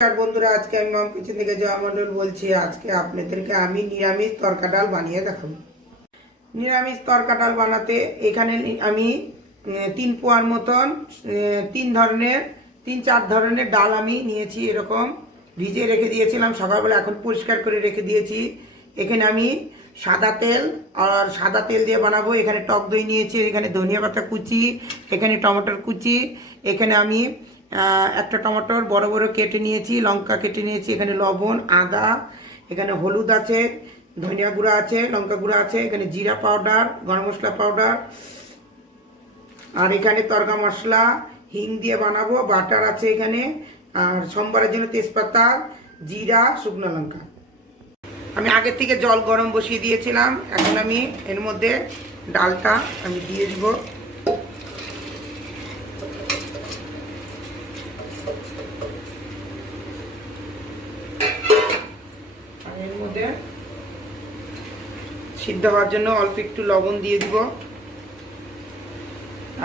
আর বন্ধুরা, আজকে আমি মাম কিচেন থেকে জয়া মণ্ডল বলছি। আজকে আপনাদেরকে আমি নিরামিষ তরকা ডাল বানিয়ে দেখাবো। নিরামিষ তরকা ডাল বানাতে এখানে আমি 3 পোয়ার মতন 3-4 ধরনের ডাল আমি নিয়েছি। এরকম ভিজিয়ে রেখে দিয়েছিলাম সকালবেলা, এখন পরিষ্কার করে রেখে দিয়েছি। এখানে আমি সাদা তেল দিয়ে বানাবো। এখানে টক দই নিয়েছি, এখানে ধনিয়া পাতা কুচি, এখানে টমেটোর কুচি, এখানে আমি একটা টমেটোর বড় বড় কেটে নিয়েছি, লঙ্কা কেটে নিয়েছি, এখানে লবণ, আদা, এখানে হলুদ আছে, ধনিয়া গুঁড়া আছে, লঙ্কা গুঁড়া আছে, এখানে জিরা পাউডার, গরম মশলা পাউডার, আর এখানে তরকা মশলা, হিং দিয়ে বানাবো, বাটার আছে এখানে, আর সোমবারের জন্য তেজপাতা, জিরা, শুকনো লঙ্কা। আমি আগের থেকে জল গরম বসিয়ে দিয়েছিলাম। এখন আমি এর মধ্যে ডালটা আমি দিয়ে দিব। এর মধ্যে সিদ্ধ হওয়ার জন্য অল্প একটু লবণ দিয়ে দিব,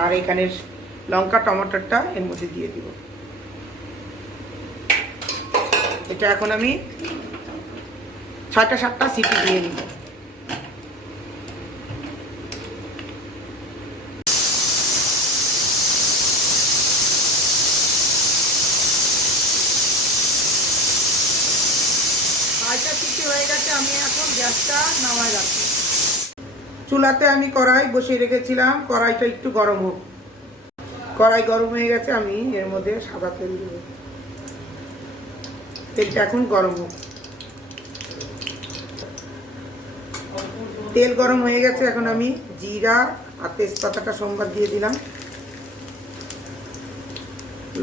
আর এখানে লঙ্কা টমেটোটা এর মধ্যে দিয়ে দিব। এটা এখন আমি 6-7টা সিটি দিয়ে নিব। সিটি হয়ে গেছে, আমি এখন গ্যাসটা নামায় রাখবো। চুলাতে আমি কড়াই বসিয়ে রেখেছিলাম, কড়াইটা একটু গরম হোক। কড়াই গরম হয়ে গেছে, আমি এর মধ্যে সাদা তেল দেব। তেলটা এখন গরম হোক। তেল গরম হয়ে গেছে, এখন আমি জিরা আর তেজপাতাটা সোমবার দিয়ে দিলাম,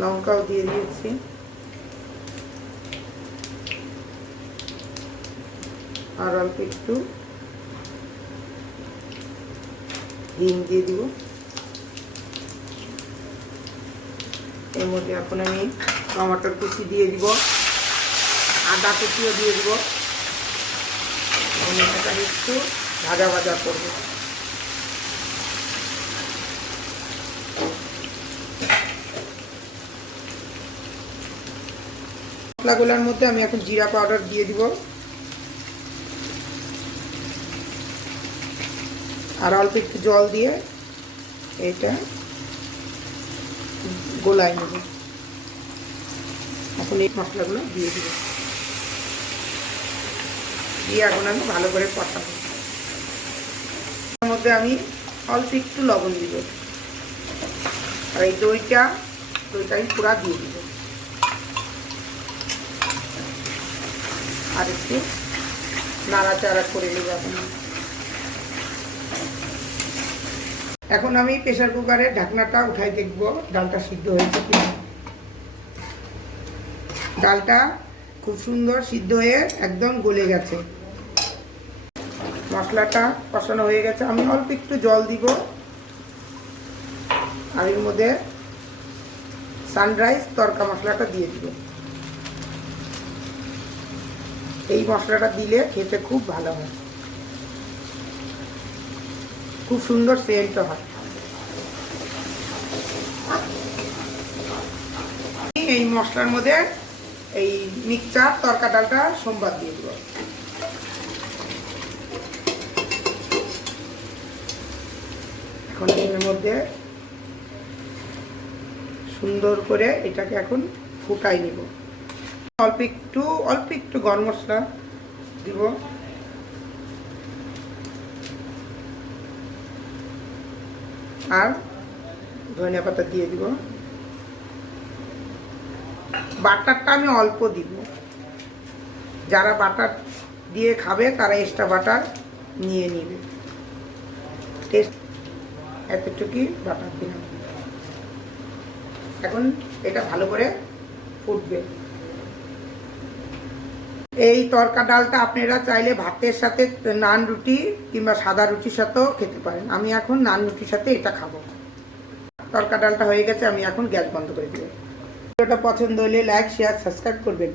লঙ্কাও দিয়ে দিয়েছি, আর অল্প একটু হিং দিয়ে দিব। এর মধ্যে এখন আমি টমেটোর কুচি দিয়ে দিব, আদা কুচিও দিয়ে দিব। এটা একটু ভাজা ভাজা করব। মশলাগুলোর মধ্যে আমি এখন জিরা পাউডার দিয়ে দিব, আর অল্প একটু জল দিয়ে এটা গোলায় নেব। এখন এই মশলাগুলো দিয়ে দিব, দিয়ে এখন আমি ভালো করে কষাবো। এর মধ্যে আমি অল্প একটু লবণ দিব, আর এই দইটা আমি পুরা দিয়ে দিব, আর একটু নাড়াচাড়া করে নেব। এখন আমি প্রেসার কুকারের ঢাকনাটা উঠাই দেখব ডালটা সিদ্ধ হয়েছে কিনা। ডালটা খুব সুন্দর সিদ্ধ হয়ে একদম গলে গেছে। মশলাটা কষানো হয়ে গেছে, আমি অল্প একটু জল দিব, আর এর মধ্যে সানরাইজ তরকা মশলাটা দিয়ে দিব। এই মশলাটা দিলে খেতে খুব ভালো হয়, খুব সুন্দর সেন্ট হয়। এই মশলার মধ্যে এই মিক্সচার তরকা ডালটা সোমবার দিয়ে দিব। এখন এর মধ্যে সুন্দর করে এটাকে এখন ফুটাই নিব। অল্প একটু গরম মশলা দিব, আর ধনিয়া পাতা দিয়ে দিব। বাটারটা আমি অল্প দিব, যারা বাটার দিয়ে খাবে তারা এক্সট্রা বাটার নিয়ে নিবে। টেস্ট এতটুকুই বাটার দিলাম। এখন এটা ভালো করে ফুটবে। এই তরকা ডালটা আপনারা চাইলে ভাতের সাথে, নান রুটি কিংবা সাদা রুটির সাথেও খেতে পারেন। আমি এখন নান রুটির সাথে এটা খাবো। তরকা ডালটা হয়ে গেছে, আমি এখন গ্যাস বন্ধ করে দেব। ভিডিওটা পছন্দ হলে লাইক, শেয়ার, সাবস্ক্রাইব করবেন।